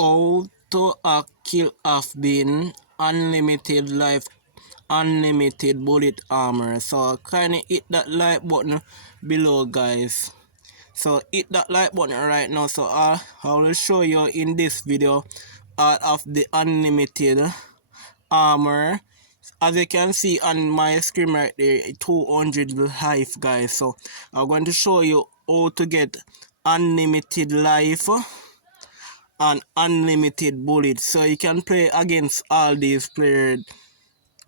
How to kill off bean unlimited life, unlimited bullet armor. So kindly hit that like button below, guys. So hit that like button right now. So I will show you in this video out of the unlimited armor. As you can see on my screen right there, 200 life, guys. So I'm going to show you how to get unlimited life and unlimited bullets, so you can play against all these players,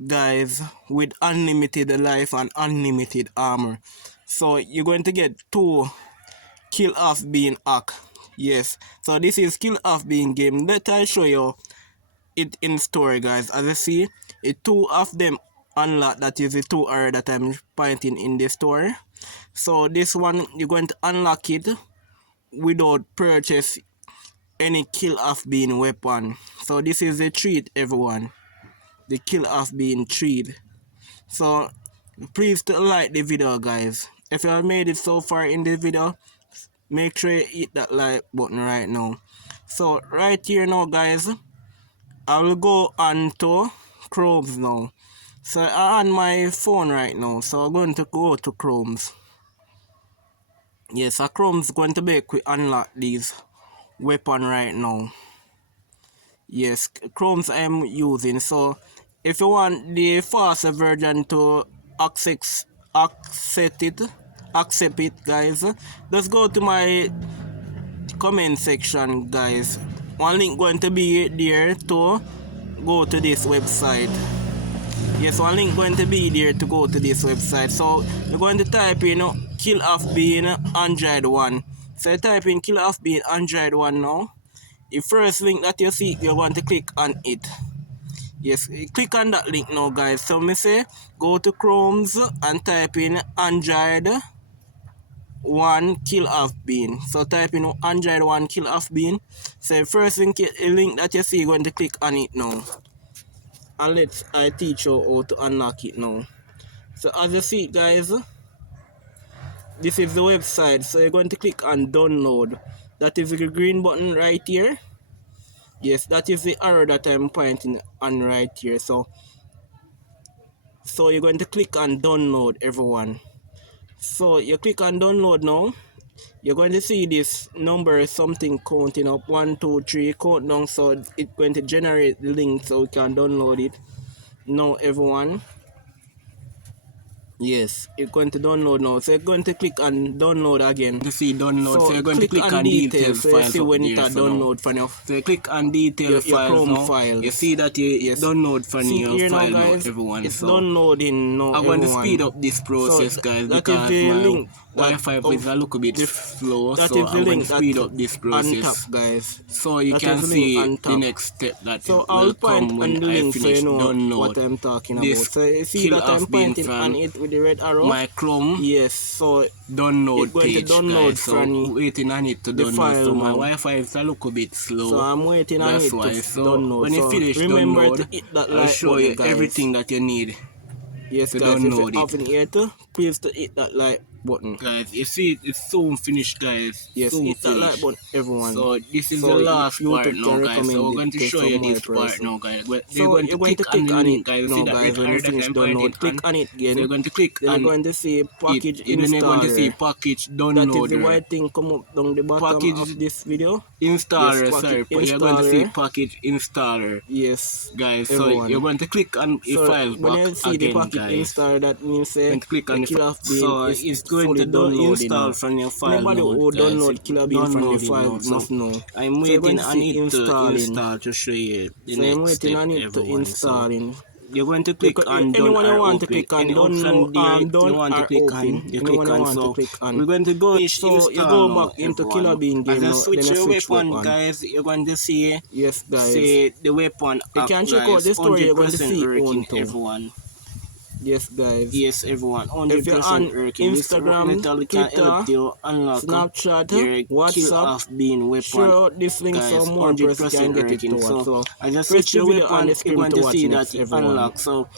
guys, with unlimited life and unlimited armor. So you're going to get 2 kill off being hack. Yes, so this is kill off being game. Let I show you it in story, guys. As you see, 2 of them unlock. That is the 2 arrow that I'm pointing in the story. So this one you're going to unlock it without purchase any kill off being weapon. So this is the treat, everyone, the kill off being treat. So please to like the video, guys. If you have made it so far in the video, make sure you hit that like button right now. So right here now, guys, I will go on to Chrome's now. So I'm on my phone right now, so I'm going to go to Chrome's. Yes, so Chrome's going to make we unlock these weapon right now. Yes, Chrome's I'm using. So if you want the faster version to accept it, guys, just go to my comment section, guys. One link going to be there to go to this website. Yes, one link going to be there to go to this website. So you're going to type in kill off being Android 1. So you type in kill off being Android 1 now. The first link that you see, you're going to click on it. Yes, click on that link now, guys. So me say go to Chrome's and type in Android 1 kill off bean. So type in Android 1 kill off bean. So first link that you see, you're going to click on it now. And let's I teach you how to unlock it now. So as you see, guys, this is the website. So you're going to click on download. That is the green button right here. Yes, that is the arrow that I'm pointing on right here. So you're going to click on download, everyone. So you click on download now. You're going to see this number something counting up 1, 2, 3 count down. So it's going to generate the link so we can download it now, everyone. Yes, it's going to download now. So you're going to click on download again. To see download, so you're going to click on details files. So when it download for now. So you click on detail files now. Files. You see that you download for your file now, guys, everyone. It's so downloading now. I'm going to speed up this process, so guys, because my Wi-Fi is a little bit slow. So I'm going to speed up this process, guys. So you can see the next step that will come when I finish download what I'm talking about. So you see that I'm pointing on it with the red arrow. My Chrome. Yes, so download page, guys. So waiting on it to download. So my Wi-Fi is a little bit slow. So I'm waiting on it to download. When you finish download, I'll show you everything that you need. Yes, guys, if you haven't yet, please to hit that like button. Guys, you see it's soon finished, guys. Yes, hit that like button, everyone. So this is the last part now, guys. So we're going to show you this part now, guys. So you're going to click on it, guys. See that red arrow that I'm pointing? Click on it again. So you're going to click on it. You're going to see package installer. Then you're going to see package downloader. That is the white thing come up down the bottom of this video. Installer, sorry. You're going to see package installer. Yes, guys. So you're going to click on a file back again, guys. Install, that means click on the so it's going to install from your file. Anybody who download Killer Bean from the file must know. I'm waiting on it to install to show you the next step, everyone. So you're going to click on done or want to click on done you want to click on, you click on. So we're going to go, so you go back into Killer Bean game. As you switch your weapon, guys, you're going to see, yes, guys, see the weapon. You can check out the story. You're going to see working, everyone. Yes, guys. Yes, everyone. 100% if you're on Instagram, Twitter, Snapchat, WhatsApp, being weapon, share out this link so more person can get it to us. So I just switch the weapon, you're going to see that it unlocks. So